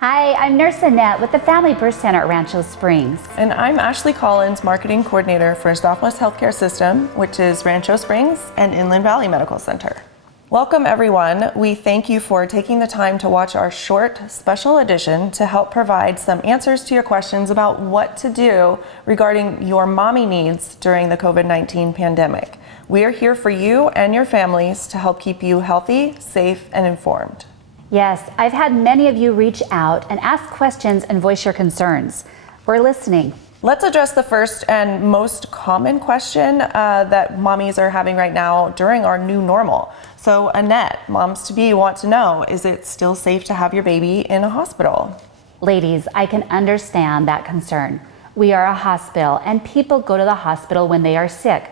Hi, I'm Nurse Annette with the Family Birth Center at Rancho Springs. And I'm Ashley Collins, Marketing Coordinator for Southwest Healthcare System, which is Rancho Springs and Inland Valley Medical Center. Welcome everyone. We thank you for taking the time to watch our short special edition to help provide some answers to your questions about what to do regarding your mommy needs during the COVID-19 pandemic. We are here for you and your families to help keep you healthy, safe, and informed. Yes, I've had many of you reach out and ask questions and voice your concerns. We're listening. Let's address the first and most common question that mommies are having right now during our new normal. So Annette, moms-to-be want to know, is it still safe to have your baby in a hospital? Ladies, I can understand that concern. We are a hospital and people go to the hospital when they are sick.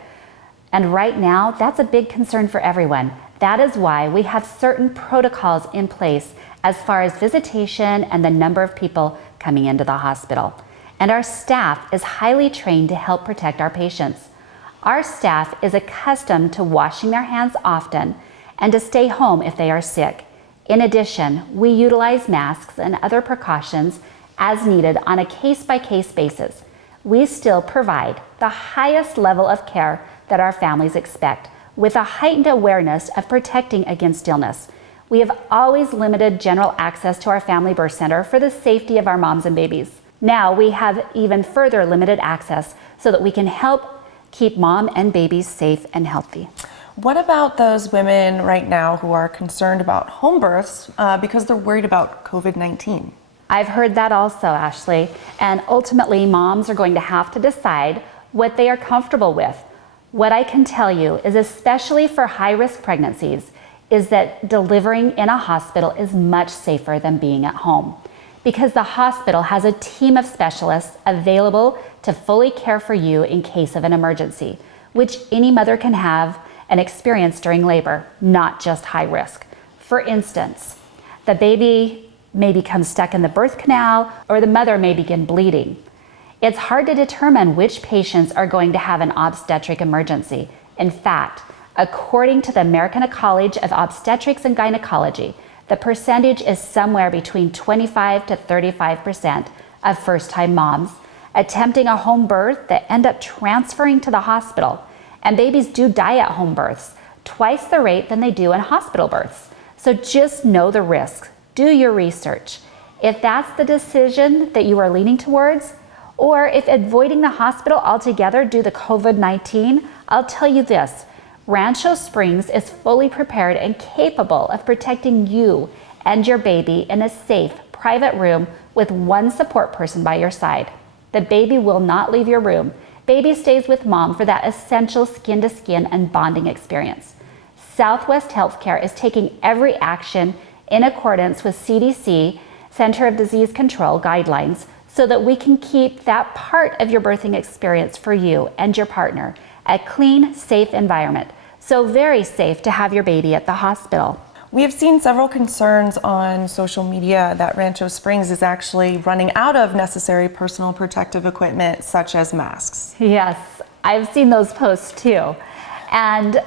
And right now, that's a big concern for everyone. That is why we have certain protocols in place as far as visitation and the number of people coming into the hospital. And our staff is highly trained to help protect our patients. Our staff is accustomed to washing their hands often and to stay home if they are sick. In addition, we utilize masks and other precautions as needed on a case-by-case basis. We still provide the highest level of care that our families expect, with a heightened awareness of protecting against illness. We have always limited general access to our family birth center for the safety of our moms and babies. Now we have even further limited access so that we can help keep mom and babies safe and healthy. What about those women right now who are concerned about home births because they're worried about COVID-19? I've heard that also, Ashley, and ultimately moms are going to have to decide what they are comfortable with. What I can tell you is, especially for high-risk pregnancies, is that delivering in a hospital is much safer than being at home, because the hospital has a team of specialists available to fully care for you in case of an emergency, which any mother can have and experience during labor, not just high risk. For instance, the baby may become stuck in the birth canal or the mother may begin bleeding. It's hard to determine which patients are going to have an obstetric emergency. In fact, according to the American College of Obstetrics and Gynecology, the percentage is somewhere between 25 to 35% of first-time moms attempting a home birth that end up transferring to the hospital. And babies do die at home births, twice the rate than they do in hospital births. So just know the risks. Do your research. If that's the decision that you are leaning towards, or if avoiding the hospital altogether due to COVID-19, I'll tell you this, Rancho Springs is fully prepared and capable of protecting you and your baby in a safe, private room with one support person by your side. The baby will not leave your room. Baby stays with mom for that essential skin-to-skin and bonding experience. Southwest Healthcare is taking every action in accordance with CDC, Center of Disease Control guidelines, so that we can keep that part of your birthing experience for you and your partner a clean, safe environment. So very safe to have your baby at the hospital. We have seen several concerns on social media that Rancho Springs is actually running out of necessary personal protective equipment such as masks. Yes, I've seen those posts too. And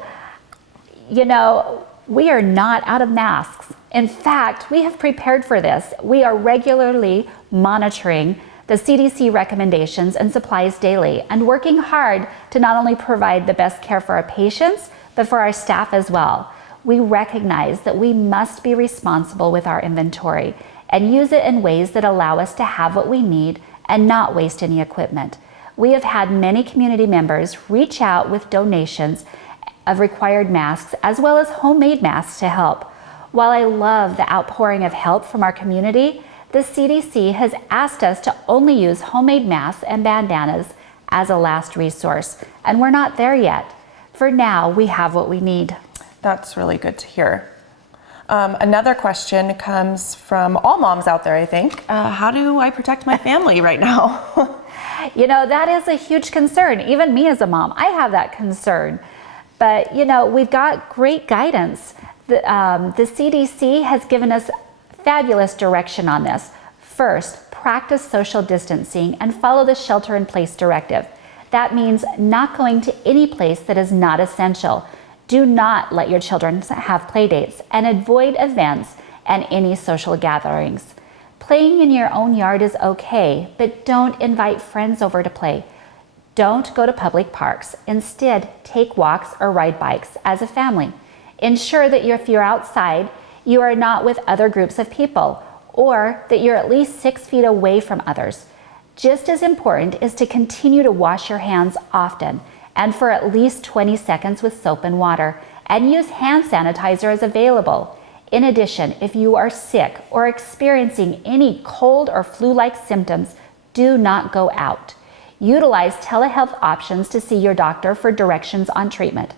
you know, we are not out of masks. In fact, we have prepared for this. We are regularly monitoring the CDC recommendations and supplies daily and working hard to not only provide the best care for our patients, but for our staff as well. We recognize that we must be responsible with our inventory and use it in ways that allow us to have what we need and not waste any equipment. We have had many community members reach out with donations of required masks as well as homemade masks to help. While I love the outpouring of help from our community, the CDC has asked us to only use homemade masks and bandanas as a last resource, and we're not there yet. For now, we have what we need. That's really good to hear. Another question comes from all moms out there, I think. How do I protect my family right now? You know, that is a huge concern. Even me as a mom, I have that concern. But, you know, we've got great guidance. The CDC has given us fabulous direction on this. First, practice social distancing and follow the shelter-in-place directive. That means not going to any place that is not essential. Do not let your children have play dates and avoid events and any social gatherings. Playing in your own yard is okay, but don't invite friends over to play. Don't go to public parks. Instead, take walks or ride bikes as a family. Ensure that if you're outside, you are not with other groups of people, or that you're at least 6 feet away from others. Just as important is to continue to wash your hands often and for at least 20 seconds with soap and water, and use hand sanitizer as available. In addition, if you are sick or experiencing any cold or flu-like symptoms, do not go out. Utilize telehealth options to see your doctor for directions on treatment.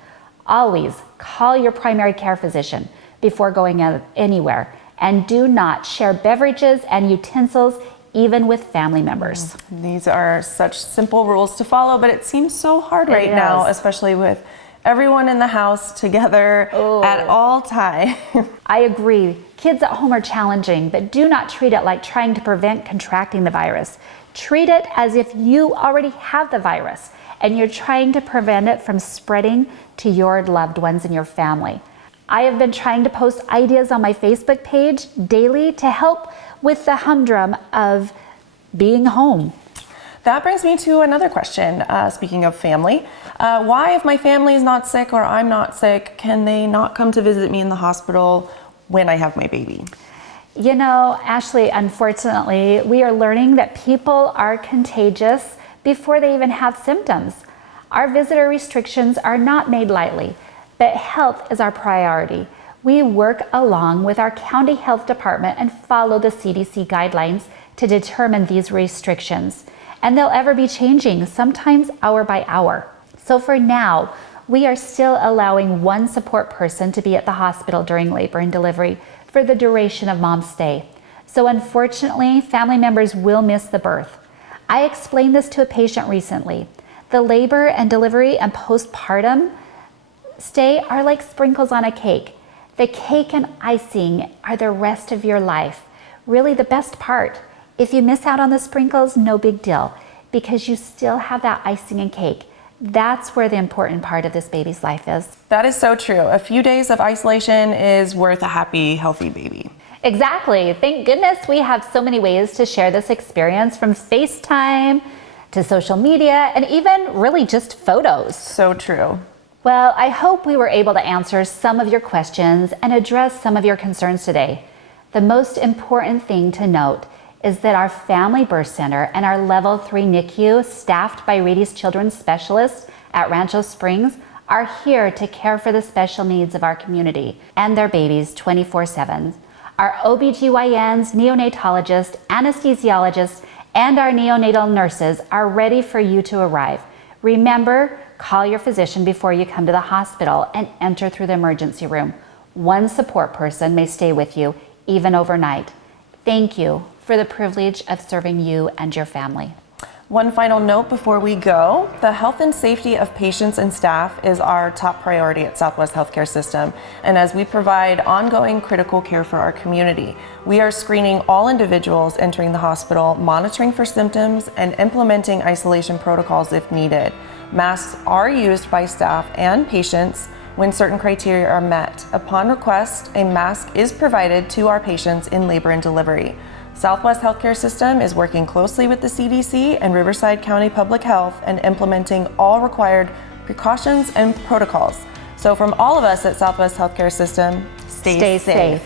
Always call your primary care physician before going out anywhere, and do not share beverages and utensils even with family members. These are such simple rules to follow, but it seems so hard right now, especially with everyone in the house together at all times. I agree. Kids at home are challenging, but do not treat it like trying to prevent contracting the virus. Treat it as if you already have the virus and you're trying to prevent it from spreading to your loved ones and your family. I have been trying to post ideas on my Facebook page daily to help with the humdrum of being home. That brings me to another question. Speaking of family, why, if my family is not sick or I'm not sick, can they not come to visit me in the hospital when I have my baby? You know, Ashley, unfortunately, we are learning that people are contagious before they even have symptoms. Our visitor restrictions are not made lightly, but health is our priority. We work along with our county health department and follow the CDC guidelines to determine these restrictions. And they'll ever be changing, sometimes hour by hour. So for now, we are still allowing one support person to be at the hospital during labor and delivery for the duration of mom's stay. So unfortunately, family members will miss the birth. I explained this to a patient recently. The labor and delivery and postpartum stay are like sprinkles on a cake. The cake and icing are the rest of your life. Really the best part. If you miss out on the sprinkles, no big deal, because you still have that icing and cake. That's where the important part of this baby's life is. That is so true. A few days of isolation is worth a happy, healthy baby. Exactly. Thank goodness we have so many ways to share this experience, from FaceTime to social media and even really just photos. So true. Well, I hope we were able to answer some of your questions and address some of your concerns today. The most important thing to note is that our Family Birth Center and our Level 3 NICU, staffed by Reedy's Children's Specialists at Rancho Springs, are here to care for the special needs of our community and their babies 24/7. Our OBGYNs, neonatologists, anesthesiologists, and our neonatal nurses are ready for you to arrive. Remember, call your physician before you come to the hospital and enter through the emergency room. One support person may stay with you, even overnight. Thank you for the privilege of serving you and your family. One final note before we go: the health and safety of patients and staff is our top priority at Southwest Healthcare System. And as we provide ongoing critical care for our community, we are screening all individuals entering the hospital, monitoring for symptoms, and implementing isolation protocols if needed. Masks are used by staff and patients when certain criteria are met. Upon request, a mask is provided to our patients in labor and delivery. Southwest Healthcare System is working closely with the CDC and Riverside County Public Health and implementing all required precautions and protocols. So from all of us at Southwest Healthcare System, stay safe.